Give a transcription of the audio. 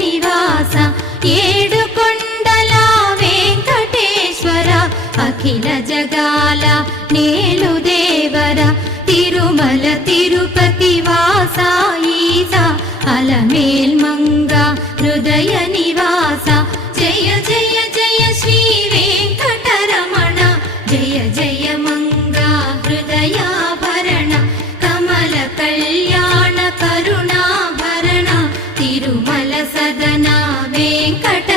నివాస ఏడుకొండల వెంకటేశ్వర అఖిల జగాల నేలు దేవర తిరుమల తిరుపతి వాస ఈస అలమేల్మంగ హృదయ నివాస జయ జయ జయ శ్రీ వెంకటరమణ జయ జయ మంగ హృదయాభరణ కమల కళ్యాణ కరుణాభరణ తిరుమల సదన వెంకట